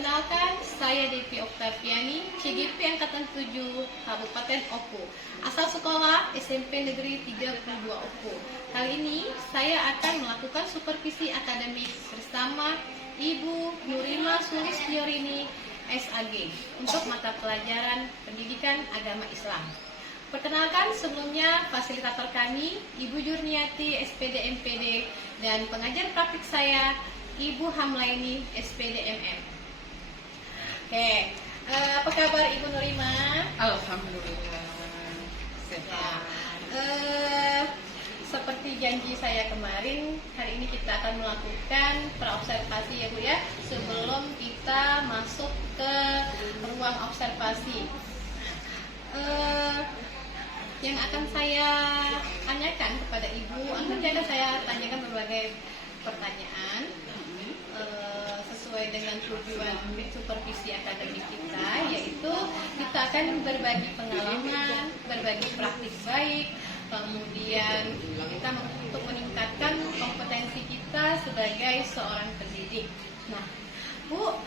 Perkenalkan, saya Devi Oktaviani, CGP Angkatan 7, Kabupaten Oku. Asal sekolah SMP Negeri 32 Oku. Kali ini saya akan melakukan supervisi akademik bersama Ibu Nurima Sulistyorini SAG untuk mata pelajaran Pendidikan Agama Islam. Perkenalkan sebelumnya fasilitator kami, Ibu Jurniati SPD MPD, dan pengajar praktik saya, Ibu Hamlaini SPD MM. Oke, apa kabar Ibu Nurima? Alhamdulillah sehat. Seperti janji saya kemarin, hari ini kita akan melakukan praobservasi ya Bu ya, sebelum kita masuk ke ruang observasi. Yang akan saya tanyakan kepada Ibu, nanti akan saya tanyakan berbagai pertanyaan sesuai dengan tujuan supervisi akademik kita, yaitu kita akan berbagi pengalaman, berbagi praktik baik, kemudian kita untuk meningkatkan kompetensi kita sebagai seorang pendidik. Nah, Bu,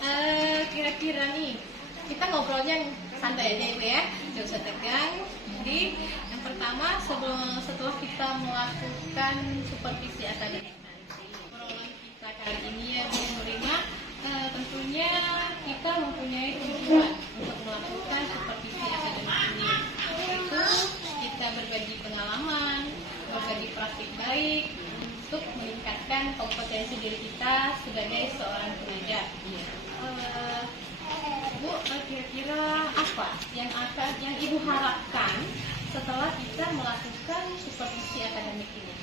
kira-kira nih kita ngobrolnya santai aja Ibu ya, jangan usah tegang. Jadi yang pertama setelah kita melakukan supervisi akademik nanti, obrolan kita kali ini ya Bu Nurima, tentunya kita mempunyai tujuan untuk melakukan supervisi akademik ini, yaitu kita berbagi pengalaman, berbagi praktik baik untuk meningkatkan kompetensi diri kita sebagai seorang pengajar. Bu, kira-kira apa yang Ibu harapkan setelah kita melakukan supervisi akademik ini?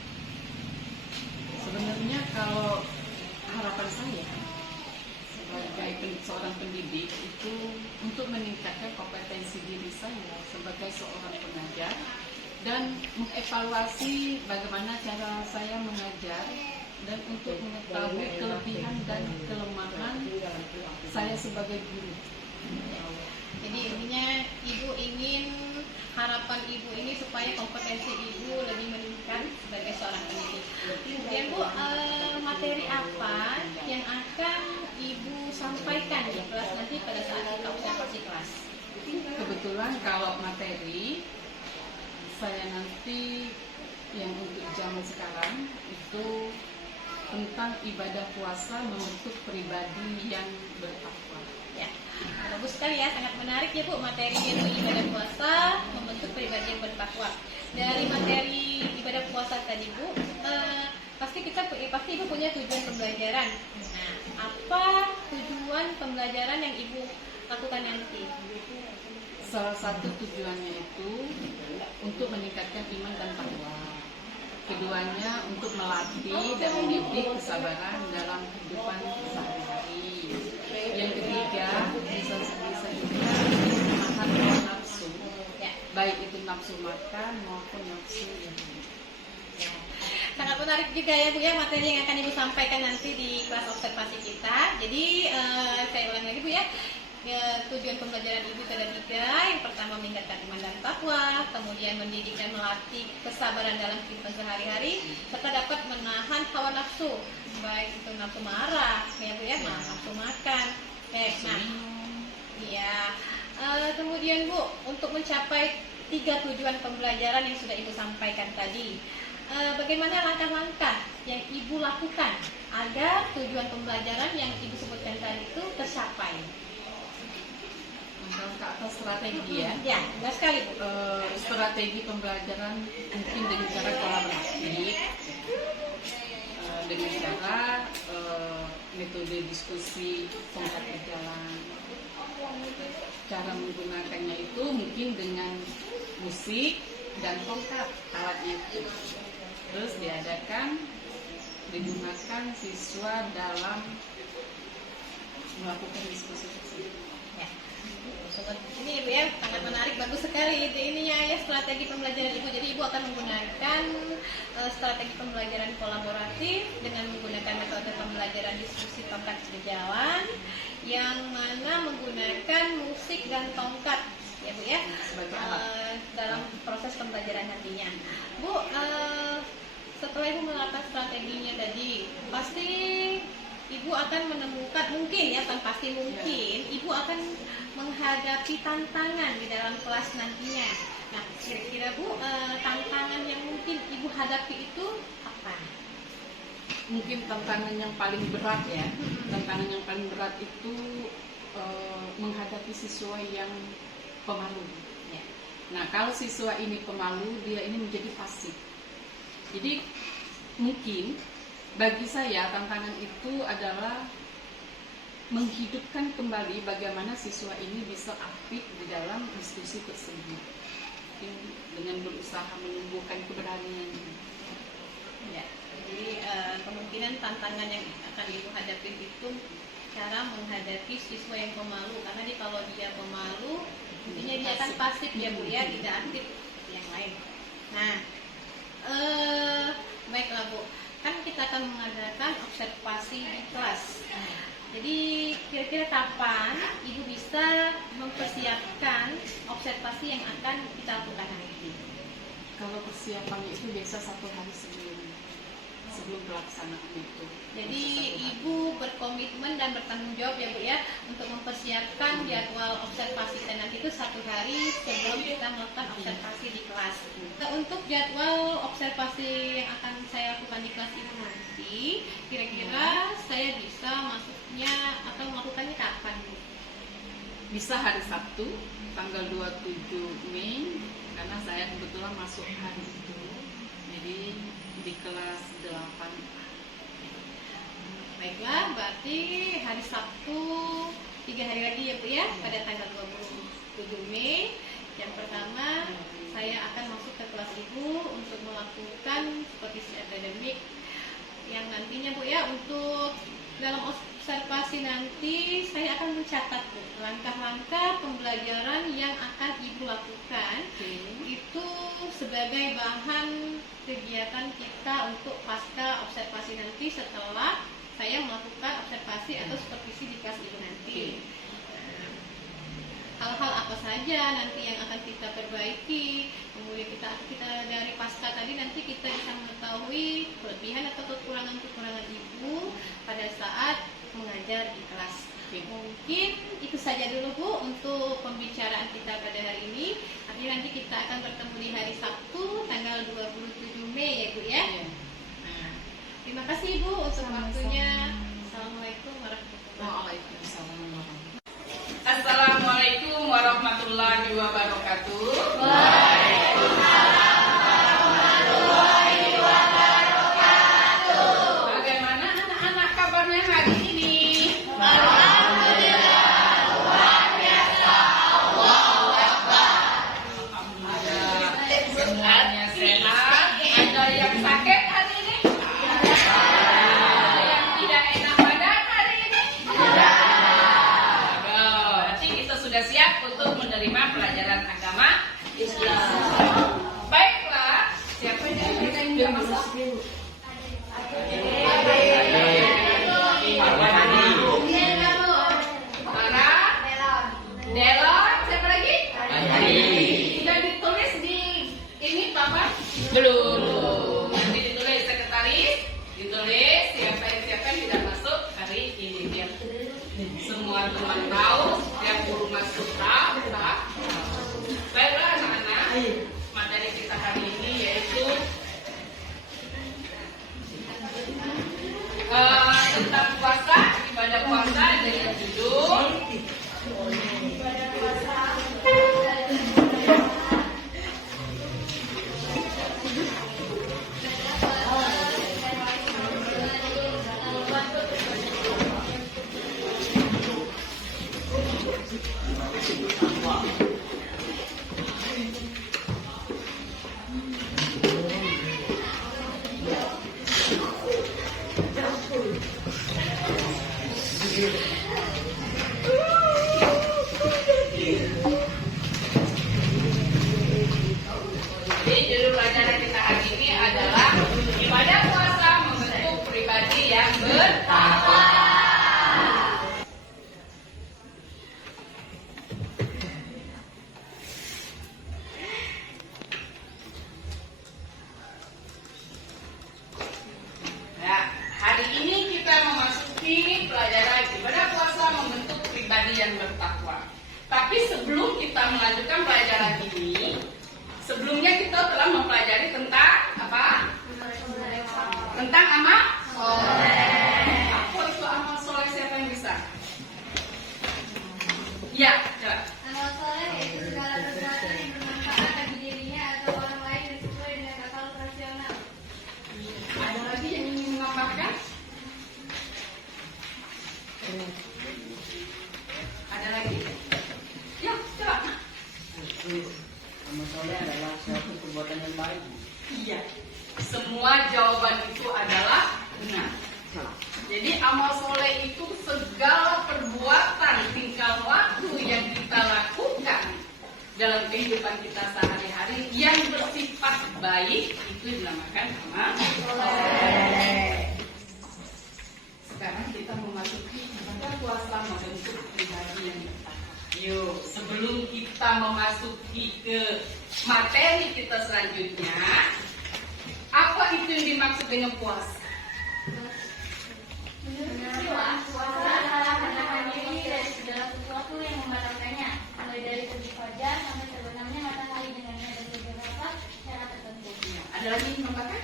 Sebenarnya kalau harapan saya sebagai seorang pendidik itu untuk meningkatkan kompetensi diri saya sebagai seorang pengajar dan mengevaluasi bagaimana cara saya mengajar dan untuk mengetahui kelebihan dan kelemahan saya sebagai guru. Jadi intinya Ibu ingin, harapan Ibu ini supaya kompetensi Ibu lebih meningkat sebagai seorang pendidik. Kemudian Bu, materi apa yang akan Ibu sampaikan di kelas nanti pada saat kita observasi kelas? Kebetulan kalau materi saya nanti yang untuk zaman sekarang itu tentang ibadah puasa membentuk pribadi yang bertakwa. Ya, bagus sekali ya, sangat menarik ya Bu, materi itu ibadah puasa membentuk pribadi yang bertakwa. Dari materi ibadah puasa tadi Bu, pasti Ibu punya tujuan pembelajaran. Nah, apa tujuan pembelajaran yang Ibu lakukan nanti? Salah satu tujuannya itu untuk meningkatkan iman dan takwa. Keduanya untuk melatih dan mendidik kesabaran dalam kehidupan sehari-hari. Yang ketiga, bisa juga menahan hawa nafsu, baik itu nafsu makan maupun nafsu yang lain. Sangat menarik juga ya Bu ya, materi yang akan Ibu sampaikan nanti di kelas observasi kita. Jadi saya ulang lagi Bu ya. Tujuan pembelajaran Ibu ada 3. Yang pertama meningkatkan iman dan takwa, kemudian mendidik dan melatih kesabaran dalam kehidupan sehari-hari, serta dapat menahan hawa nafsu, baik itu nafsu marah ya Bu ya, nafsu makan. Nah, iya. Kemudian Bu, untuk mencapai 3 tujuan pembelajaran yang sudah Ibu sampaikan tadi, bagaimana langkah-langkah yang Ibu lakukan agar tujuan pembelajaran yang Ibu sebutkan tadi itu tercapai? Kalau ke atas strategi ya, benar sekali Bu. Strategi pembelajaran mungkin dengan cara kolaboratif, dengan cara metode diskusi tongkat berjalan. Cara menggunakannya itu mungkin dengan musik dan tongkat alatnya itu. Terus digunakan siswa dalam melakukan diskusi tersebut. Sobat, ini Ibu ya, sangat menarik, bagus sekali ininya ya, strategi pembelajaran Ibu. Jadi Ibu akan menggunakan strategi pembelajaran kolaboratif dengan menggunakan metode pembelajaran diskusi tongkat berjalan yang mana menggunakan musik dan tongkat ya Bu ya, dalam proses pembelajaran nantinya. Bu, setelah Ibu menerapkan strateginya tadi, pasti Ibu akan menemukan, mungkin ya, kan pasti mungkin, ibu akan menghadapi tantangan di dalam kelas nantinya. Nah, kira-kira Bu, tantangan yang mungkin ibu hadapi itu apa? Mungkin tantangan yang paling berat ya, tantangan yang paling berat itu menghadapi siswa yang pemalu. Ya. Nah, kalau siswa ini pemalu, dia ini menjadi pasif. Jadi mungkin bagi saya tantangan itu adalah menghidupkan kembali bagaimana siswa ini bisa aktif di dalam diskusi tersebut, dengan berusaha menumbuhkan keberanian. Ya. Jadi kemungkinan tantangan yang akan ibu hadapi itu cara menghadapi siswa yang pemalu, karena kalau dia pemalu, intinya dia akan pasif ya Bu ya, tidak aktif seperti yang lain. Nah, baiklah Bu, kan kita akan mengadakan observasi di kelas. Jadi kira-kira kapan ibu bisa mempersiapkan observasi yang akan kita lakukan hari ini? Kalau persiapannya itu biasa 1 hari sebelum pelaksanaan itu. Jadi ibu berkomitmen dan bertanggung jawab ya Bu ya, untuk mempersiapkan jadwal observasi kita nanti itu 1 hari sebelum kita melakukan observasi di kelas. Nah, untuk jadwal observasi yang akan saya lakukan di kelas ibu nanti, kira-kira saya bisa masuknya atau melakukannya kapan Bu? Bisa hari Sabtu tanggal 27 Mei, karena saya kebetulan masuk hari itu, jadi di kelas 8. Baiklah, berarti hari Sabtu 3 hari lagi ya Bu ya, pada tanggal 27 Mei. Yang pertama, saya akan masuk ke kelas ibu untuk melakukan supervisi akademik yang nantinya Bu ya, untuk dalam observasi nanti saya akan mencatat Bu langkah-langkah pembelajaran yang akan ibu lakukan. Itu sebagai bahan kegiatan kita untuk pasca observasi nanti setelah saya melakukan observasi atau supervisi di kelas ibu nanti. Hal-hal apa saja nanti yang akan kita perbaiki, kemudian kita dari pasca tadi nanti kita bisa mengetahui kelebihan atau kekurangan ibu pada saat mengajar di kelas. Mungkin itu saja dulu Bu untuk pembicaraan kita pada hari ini. Nanti kita akan bertemu di hari Sabtu tanggal 27 Mei ya Bu ya. Nah, terima kasih Bu untuk waktunya. Assalamualaikum warahmatullahi wabarakatuh. Assalamualaikum warahmatullahi wabarakatuh. Bagaimana anak-anak kabarnya hari ini? Semuanya sehat. Ada yang sakit hari ini? Ada yang tidak enak badan hari ini? Berarti kita sudah siap untuk menerima pelajaran agama Islam. Baiklah, siapa yang tidak masuk? Delon, siapa lagi? Sudah ditulis di ini Papa? Belum. Nanti ditulis sekretaris, ditulis siapa yang tidak masuk hari ini. Biar semua teman tahu, setiap guru masuk tahu. Baiklah anak-anak, materi kita hari ini yaitu tentang puasa, ibadah puasa dengan judul Jadi judul pelajaran kita hari ini adalah ibadah puasa membentuk pribadi yang bertakwa. Nah, hari ini kita memasuki ini pelajaran ibadah puasa membentuk pribadi yang bertakwa. Tapi sebelum kita melanjutkan pelajaran ini, sebelumnya kita telah mempelajari tentang apa? Tentang amal soleh. Apa itu amal soleh? Siapa yang bisa? Ya, coba. Amal soleh yaitu segala sesuatu yang bermanfaat bagi dirinya atau orang lain dan sesuai dengan akal rasional. Ada lagi yang ingin menambahkan? Ada lagi? Ya, coba. Amal soleh adalah suatu perbuatan yang baik. Iya. Semua jawaban itu adalah benar. Jadi amal soleh itu segala perbuatan tingkah laku yang kita lakukan dalam kehidupan kita sehari-hari yang bersifat baik itu dinamakan amal soleh. Sekarang kita memasuki ibadah puasa membentuk pribadi yang bertakwa. Yuk, sebelum kita memasuki ke materi kita selanjutnya, apa itu yang dimaksud dengan puasa? Menurut Islam, puasa adalah menahan diri dari segala sesuatu yang membatalkannya, mulai dari terbit fajar sampai terbenamnya matahari dengannya dan beberapa cara tertentu. Ada lagi yang menambahkan?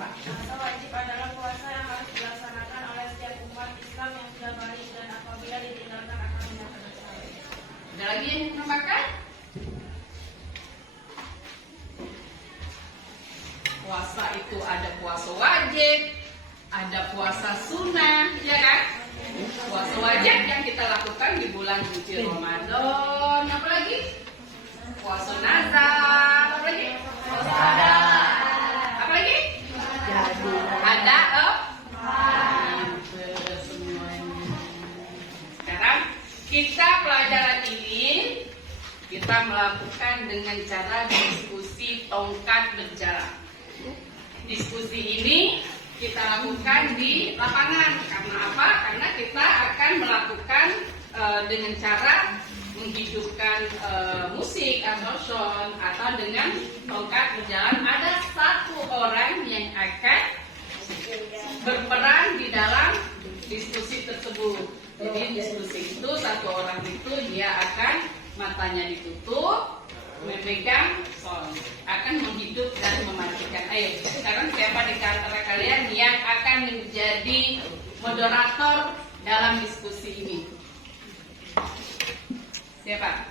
Pak. Puasa wajib adalah puasa yang harus dilaksanakan oleh setiap umat Islam yang sudah balik dan apabila ditinggalkan akan mendapat dosa. Ada lagi yang menambahkan? Puasa itu ada puasa wajib, ada puasa sunnah, ya kan? Puasa wajib yang kita lakukan di bulan suci Ramadan. Apa lagi? Puasa nazar. Apa lagi? Puasa apa lagi? Ada sekarang kita pelajaran ini kita melakukan dengan cara diskusi tongkat berjarak. Diskusi ini kita lakukan di lapangan. Karena apa? Karena kita akan melakukan dengan cara menghidupkan musik atau sound atau dengan tongkat berjalan. Ada satu orang yang akan berperan di dalam diskusi tersebut. Jadi diskusi itu satu orang itu dia akan matanya ditutup, memegang sound, akan menghidup dan mematikan. Ayo, sekarang siapa di antara kalian yang akan menjadi moderator dalam diskusi ini? Siapa?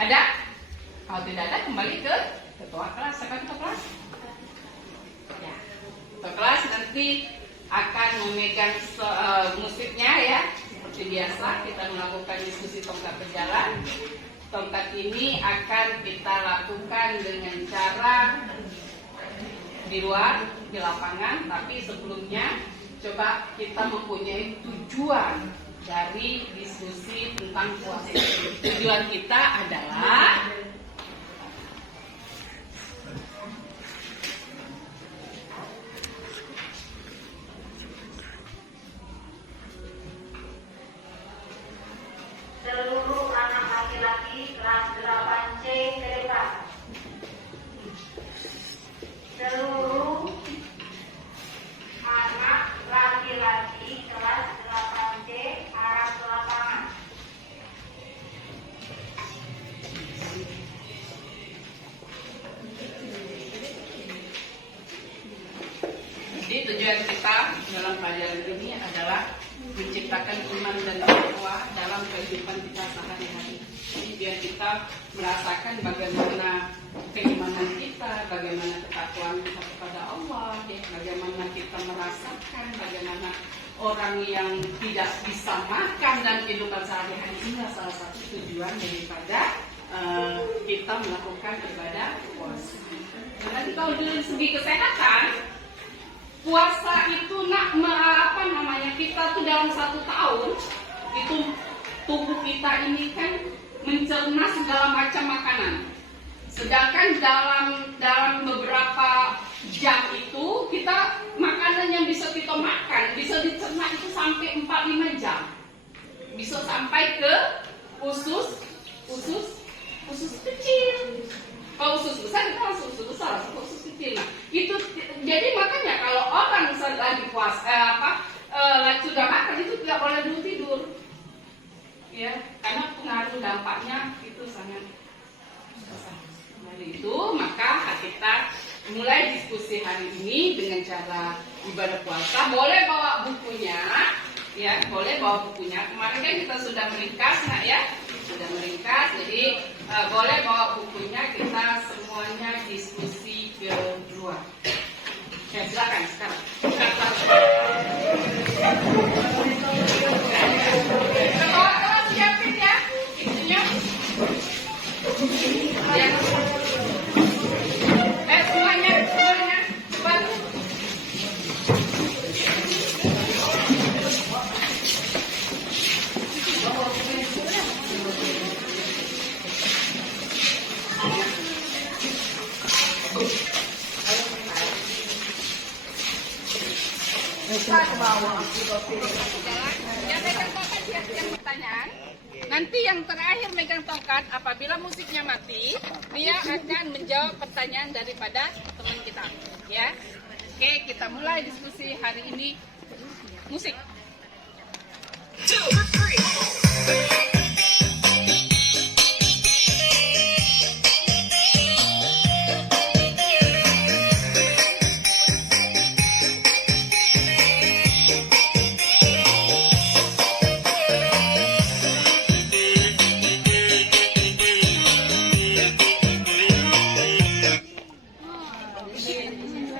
Ada? Kalau tidak ada, kembali ke ketua kelas. Siapa ketua kelas? Ya. Ketua kelas nanti akan memegang musiknya ya. Seperti biasa kita melakukan diskusi tongkat berjalan. Tongkat ini akan kita lakukan dengan cara di luar, di lapangan. Tapi sebelumnya coba kita mempunyai tujuan dari diskusi tentang puasa. Tujuan kita adalah seluruh anak laki-laki kelas 8C ke depan. Seluruh anak laki-laki kelas 8C arah ke lapangan. Jadi tujuan kita dalam pelajaran ini adalah menciptakan iman dan takwa dalam kehidupan kita sehari-hari. Jadi biar kita merasakan bagaimana keimanan kita, bagaimana ketakwaan kita kepada Allah, ya, bagaimana kita merasakan bagaimana orang yang tidak bisa makan dan kehidupan sehari-hari. Ini salah satu tujuan daripada kita melakukan ibadah puasa. Karena kalau dari segi kesehatan, puasa itu kita tuh dalam 1 tahun itu tubuh kita ini kan mencerna segala macam makanan. Sedangkan dalam beberapa jam itu kita makanan yang bisa kita makan bisa dicerna itu sampai 4-5 jam. Bisa sampai ke usus kecil. Kalau seperti itu, maka kita mulai diskusi hari ini dengan cara ibadah puasa. Boleh bawa bukunya, ya, boleh bawa bukunya. Kemarin kan kita sudah meringkas, nak ya, sudah meringkas. Jadi boleh bawa bukunya. Kita semuanya diskusi keluar. Ya, silakan sekarang. Bawa siapin ya, itunya. Ya. Semuanya, cepat. Yang megang tongkat siap-siap pertanyaan. Nanti yang terakhir megang tongkat, apabila musiknya mati, dia akan menjawab pertanyaan daripada teman kita. Ya, oke, kita mulai diskusi hari ini. Musik.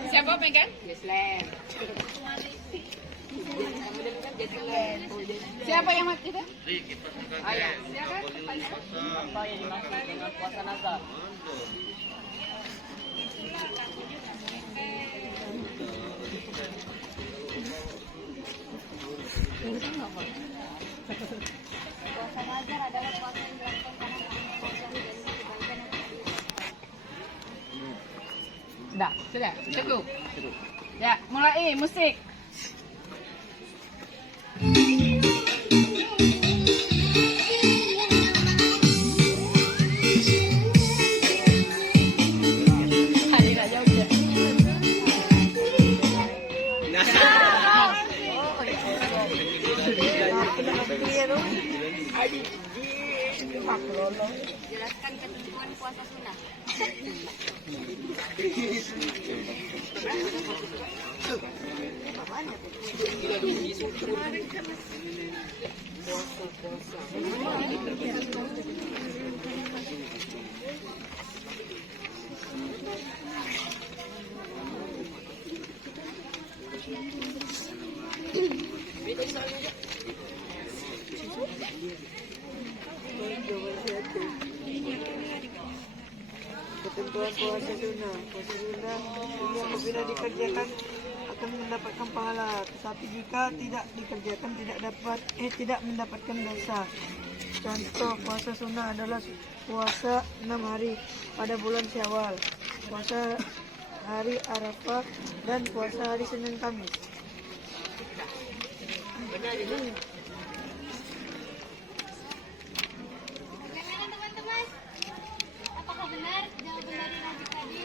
Siapa pegang? Siapa yang mati itu? Ayo, silakan pertanyaan. Apa yang dimaksud dengan puasa nazar? Puasa nazar adalah puasa yang dilakukan karena mengenai dan kebaikan yang Sudah, cukup. Ya, mulai musik. jelaskan ketentuan puasa sunnah. Ketentuan puasa sunnah. Puasa sunnah ini apabila dikerjakan akan mendapatkan pahala, tetapi jika tidak dikerjakan tidak mendapatkan dosa. Contoh puasa sunnah adalah puasa 6 hari pada bulan Syawal, puasa hari Arafah, dan puasa hari Senin Kamis. Bagaimana teman-teman? Apakah benar jawaban dari Najib tadi?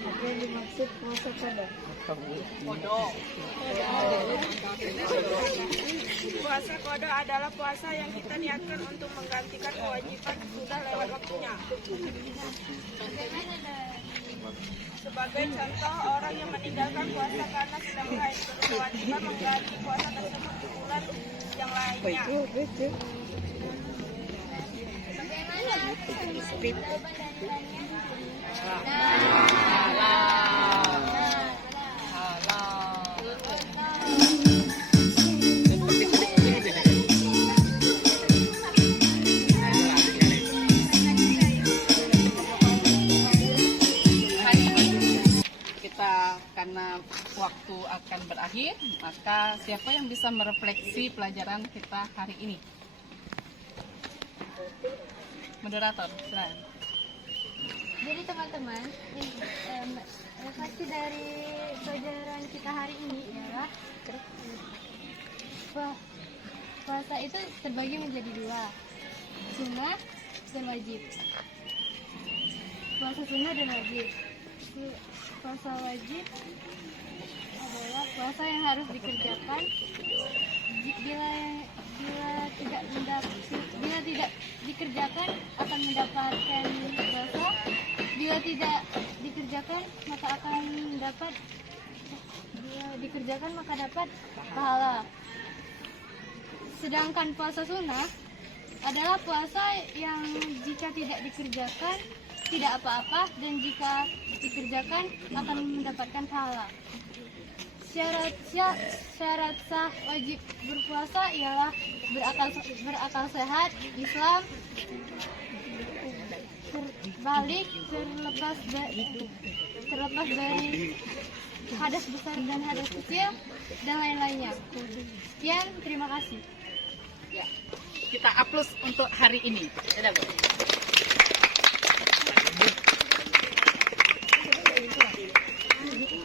Apa yang dimaksud puasa qada? Puasa qada adalah puasa yang kita niatkan untuk menggantikan kewajiban sudah lewat waktunya. Sebagai contoh, orang yang meninggalkan puasa karena sedang haid berkewajiban mengganti puasa tersebut di bulan yang lainnya. Betul. Karena waktu akan berakhir, maka siapa yang bisa merefleksi pelajaran kita hari ini? Moderator, silakan. Jadi teman-teman, isi dari pelajaran kita hari ini ialah puasa itu terbagi menjadi dua, sunnah dan wajib. Puasa sunnah dan wajib. Puasa wajib adalah puasa yang harus dikerjakan bila tidak dikerjakan akan mendapatkan dosa, bila tidak dikerjakan maka akan mendapat maka dapat pahala. Sedangkan puasa sunnah adalah puasa yang jika tidak dikerjakan tidak apa-apa, dan jika dikerjakan akan mendapatkan pahala. Syarat sah wajib berpuasa ialah berakal sehat, Islam, terbalik, terlepas dari hadas besar dan hadas kecil dan lain-lainnya. Sekian, terima kasih. Ya, kita aplaus untuk hari ini. Dadah, Bu.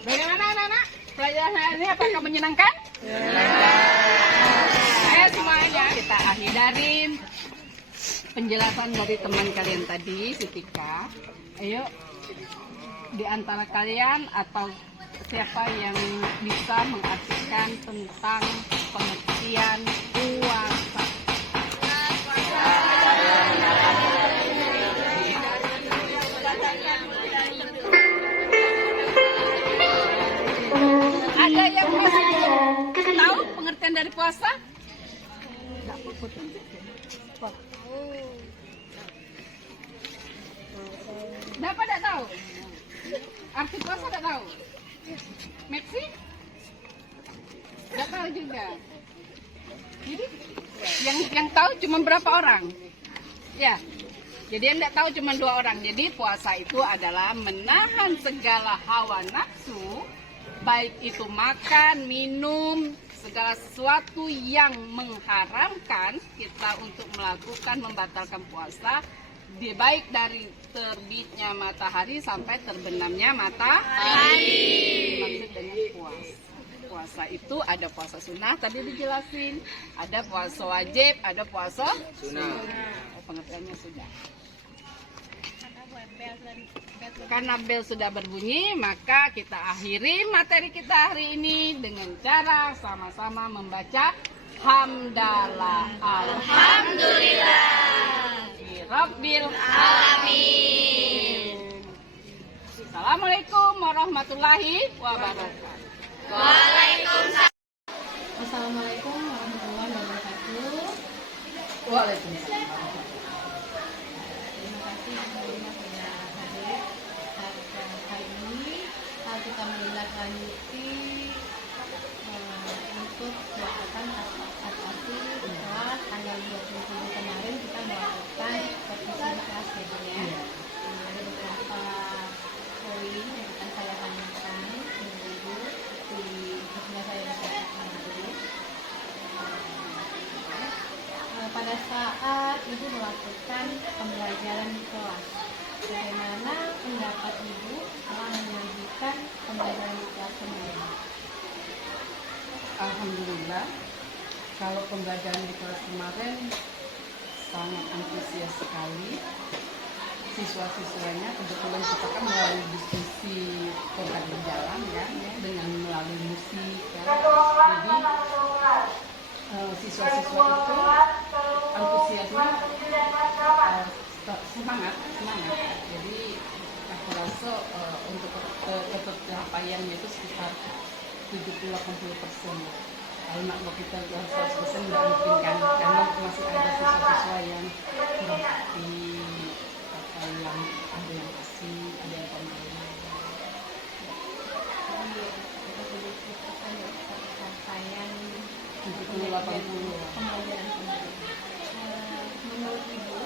Bagaimana anak-anak? Pelajaran hari ini apakah menyenangkan? Saya semuanya kita akhirin penjelasan dari teman kalian tadi, Sitika. Ayo, di antara kalian atau siapa yang bisa mengartikan tentang pengertian puasa? Ada yang masih belum tahu pengertian dari puasa? Kenapa tidak tahu? Arti puasa tidak tahu? Maxi? Tidak tahu juga. Jadi yang tahu cuma berapa orang? Ya. Jadi yang tidak tahu cuma 2 orang. Jadi puasa itu adalah menahan segala hawa nafsu, baik itu makan, minum, segala sesuatu yang mengharamkan kita untuk melakukan membatalkan puasa, baik dari terbitnya matahari sampai terbenamnya matahari. Maksud dengan puasa itu ada puasa sunnah tadi dijelasin, ada puasa wajib, ada puasa sunnah. Pengertiannya sudah. Karena bel sudah berbunyi, maka kita akhiri materi kita hari ini dengan cara sama-sama membaca hamdalah. Alhamdulillah. Rabbil alamin. Assalamualaikum warahmatullahi wabarakatuh. Waalaikumsalam. Assalamualaikum warahmatullahi wabarakatuh. Waalaikumsalam. Terima kasih teman-teman sudah hadir hari ini. Kita menindaklanjuti untuk melakukan advokasi setelah tanggal 27 kemarin kita melakukan revisi kelas ya. Ada beberapa poin yang akan saya tanyakan Ibu di saya bacakan dulu. Pada saat Ibu melakukan pembelajaran di kelas, bagaimana pendapat Ibu setelah menyajikan pembelajaran di kelas kemarin? Alhamdulillah, kalau pembelajaran di kelas kemarin sangat antusias sekali. Siswa-siswanya kebetulan kita kan melalui diskusi tempat berjalan ya, dengan melalui musik ya. Jadi siswa-siswa itu antusiasnya semangat. Jadi aku rasa untuk pencapaiannya itu sekitar 70-80%. Kalau nak kita 100% tidak mungkin kan, karena masih ada siswa-siswa yang kurang aktif, atau yang ada yang kasih, ada yang pemain. Jadi kita sudah ceritakan capaian 70-80. pembelajaran kemarin. Menurut Ibu,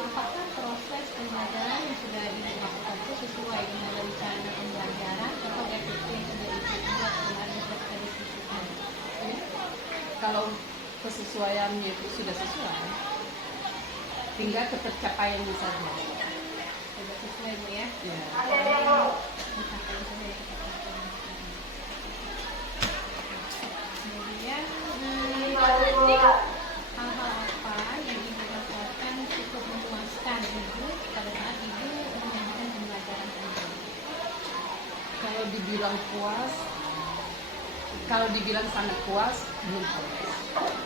apakah proses pembelajaran yang sudah Ibu lakukan itu sesuai dengan rencana pembelajaran atau RPP yang sudah Ibu buat kemarin ketika diskusikan? Kalau kesesuaiannya itu sudah sesuai, tinggal ketercapaiannya saja. Sudah sesuai Bu ya? Ya. Mencapai sesuai. dibilang puas, kalau dibilang sangat puas, belum puas.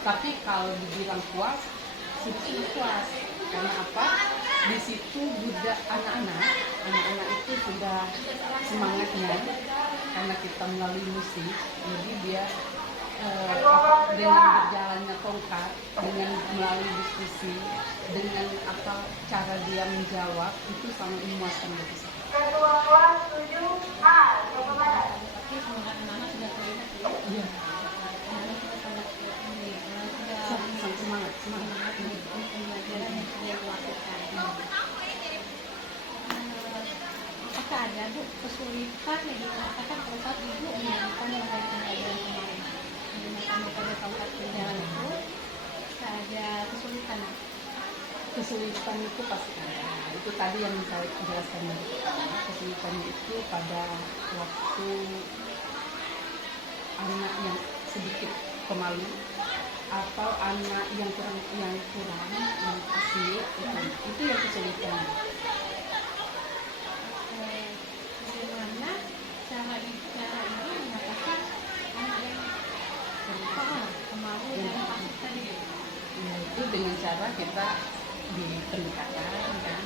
Tapi kalau dibilang puas, sudah puas. Karena apa? Di situ budak anak-anak itu sudah semangatnya karena kita melalui musik, jadi dia dengan berjalannya tongkat, dengan melalui diskusi, dengan apa cara dia menjawab itu sangat memuaskan bagi saya. Ketua kelas 7A, Jawa Barat. Tapi semangat anak-anak sudah terlihat ya. Iya, Anak-anak kita sangat ini, sudah sangat semangat. untuk pembelajaran yang sudah dilakukan. Apakah ada Bu kesulitan yang dirasakan pada saat Ibu menjalankan rangkaian pembelajaran kemarin? Menggunakan metode tongkat berjalan itu, ada kesulitan? Kesulitan itu pasti ada. Itu tadi yang saya jelaskan dari kesulitan itu pada waktu anak yang sedikit pemalu atau anak yang kurang yang asik itu yang kesulitan. Bagaimana cara Ibu mengatakan anak yang kemarin dan asik tadi? Ya, itu dengan cara kita di pendekatan kan,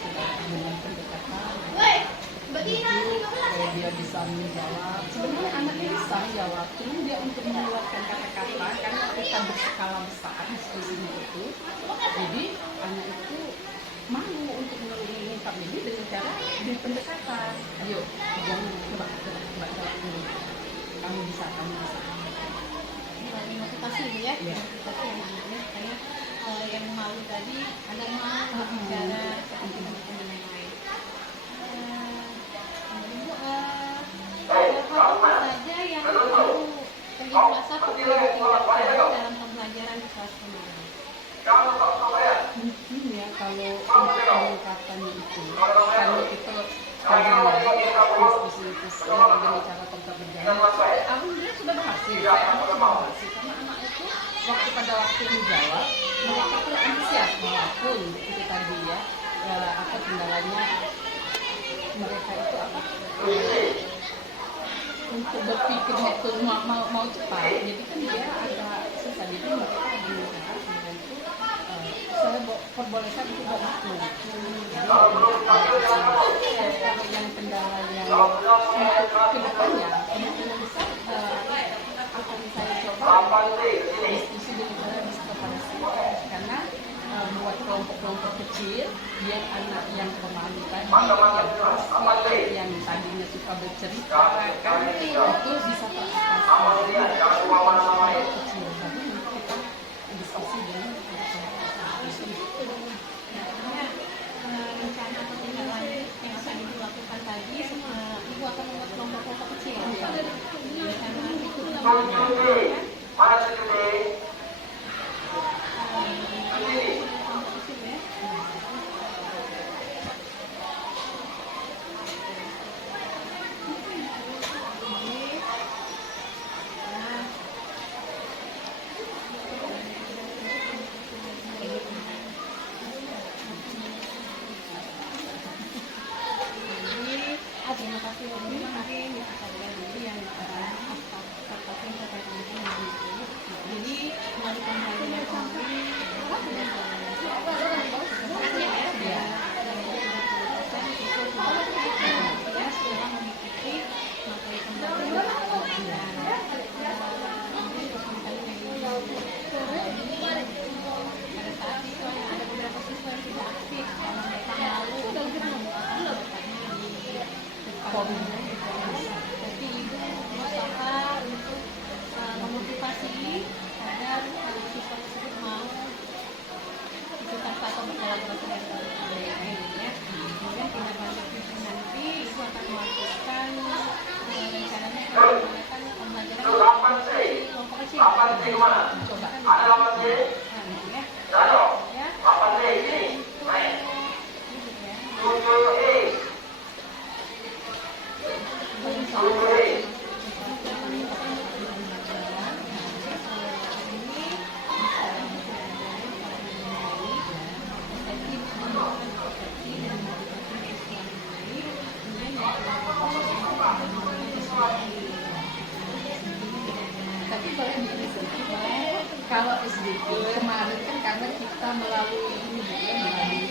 sudah dengan pendekatan supaya dia bisa menjawab. Sebenarnya anaknya bisa menjawab, cuma dia untuk mengeluarkan kata-kata karena kita berskala besar diskusinya itu, jadi anak itu malu untuk mengungkap. Jadi dengan cara di pendekatan, ayo jangan coba jawab dulu, kamu bisa. Motivasi Bu ya, Iya. motivasi anak-anaknya supaya yang malu tadi agak mau bicara seperti teman-teman yang lain. Ibu, hal apa saja yang Ibu merasa perlu ditingkatkan dalam pembelajaran di kelas kemarin? Mungkin ya kalau untuk peningkatannya itu karena kita diskusi bagaimana cara tongkat berjalan, alhamdulillah sudah berhasil. Karena anak itu pada waktu menjawab mereka tuh antusias, walaupun itu tadi ya apa kendalanya mereka itu apa untuk berpikirnya itu mau cepat, jadi kan dia agak susah. Jadi mereka berusaha sebenarnya itu saya perbolehkan itu begitu. Kalau yang kendala yang untuk kedepannya kemungkinan besar akan saya coba diskusi dengan cara diskusi karena buat kelompok-kelompok kecil biar anak yang pemalu tadi yang tadinya suka bercerita kan itu bisa teratasi kecil. Tapi kita diskusi dengan Rencana atau tindak lanjut yang akan Ibu lakukan tadi, Ibu akan membuat kelompok-kelompok kecil. Rencana itu Mana sendiri? kelompok kecil ya. Terima kasih Bu. Mungkin bisa saja dulu yang aspek terkait dengan itu. Jadi melalui pembelajaran kemarin setelah mengikuti materi pembelajaran pada saat itu ada beberapa siswa yang tidak aktif karena mereka malu dan membuka pendapatnya di depan. Jadi Ibu berusaha untuk memotivasi agar siswa tersebut mau ikut serta atau berkolaborasi dengan yang lain ya. Kemudian tindak lanjut nanti Ibu akan melakukan rencananya akan menggunakan pembelajaran kelompok kecil. Coba ya. Kemudian Kalau SDG kemarin kan karena kita melalui ini juga melalui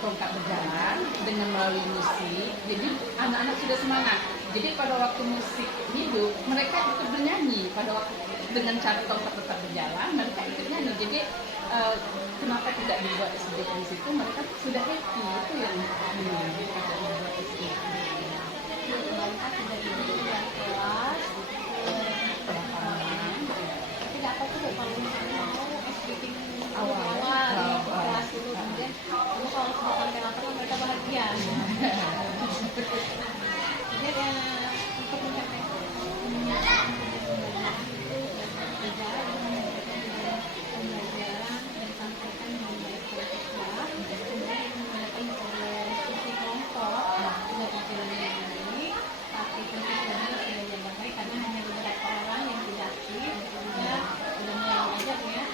tongkat berjalan dengan melalui musik, jadi anak-anak sudah semangat. Jadi pada waktu musik hidup mereka ikut bernyanyi pada waktu dengan cara tongkat tetap berjalan mereka ikut nyanyi. Jadi kenapa tidak dibuat SDG di situ? Mereka sudah happy, itu yang dibuat SDG. Mereka sudah duduk di kelas, tidak apa-apa kok kalau misalnya mau SDG awal ya kelas dulu, kemudian kamu kalau sudah sampai lapangan mereka bahagia. Jadi ya untuk mencapai pembelajaran dan sampaikan dengan baik kelas, kemudian menggunakan diskusi kelompok sudah berjalan dengan baik, tapi tentu saja sudah jalan baik karena hanya beberapa orang yang tidak aktif, sehingga sudah mulai belajar ya.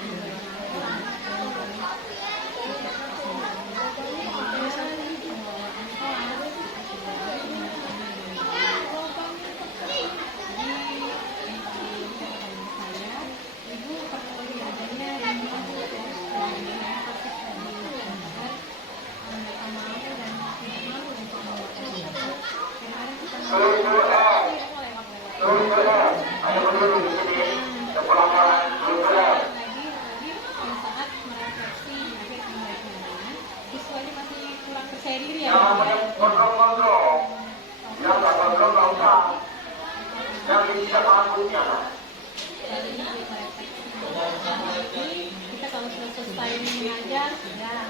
Kita kalau sudah selesai mengajar sudah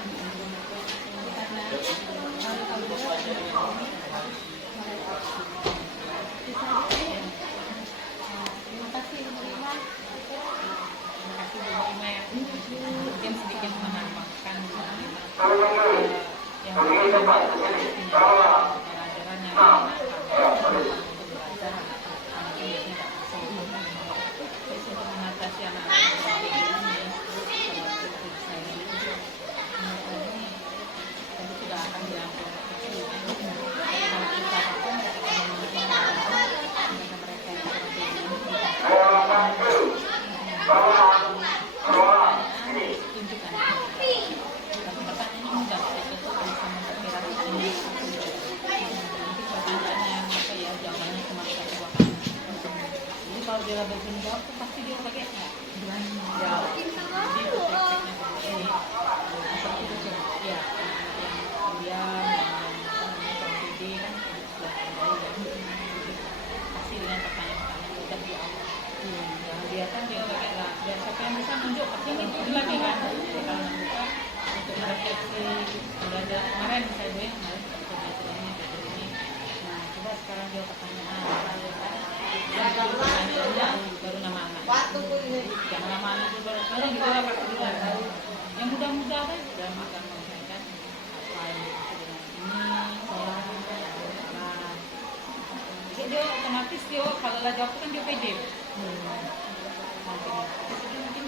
karena terima kasih Bu Ima. Terima kasih Bu Ima ya. Mungkin sedikit menambahkan yang pelajaran yang belajar untuk mengatasi anak-anak tentu sudah akan dilakukan kalau dia belajar jawab tuh pasti dia pakai berani jawab. Jadi tekniknya seperti ini. Asal kita coba ya dia PD kan sudah pasti dengan pertanyaan-pertanyaan sudah di awal. Dia kan dia pakai lah. Biar siapa yang bisa nunjuk pasti itu lagi kan. Kalau nunjuk untuk merefleksi belajar kemarin saya kemarin ini. Nah coba sekarang dia pertanyaan. Baru nama anak. Jangan nama anak itu baru gitu lah Pak. Yang muda-muda kan sudah makan kan apa yang ini sekolah. Jadi dia otomatis dia kalau lah jawab kan dia pede. Nanti mungkin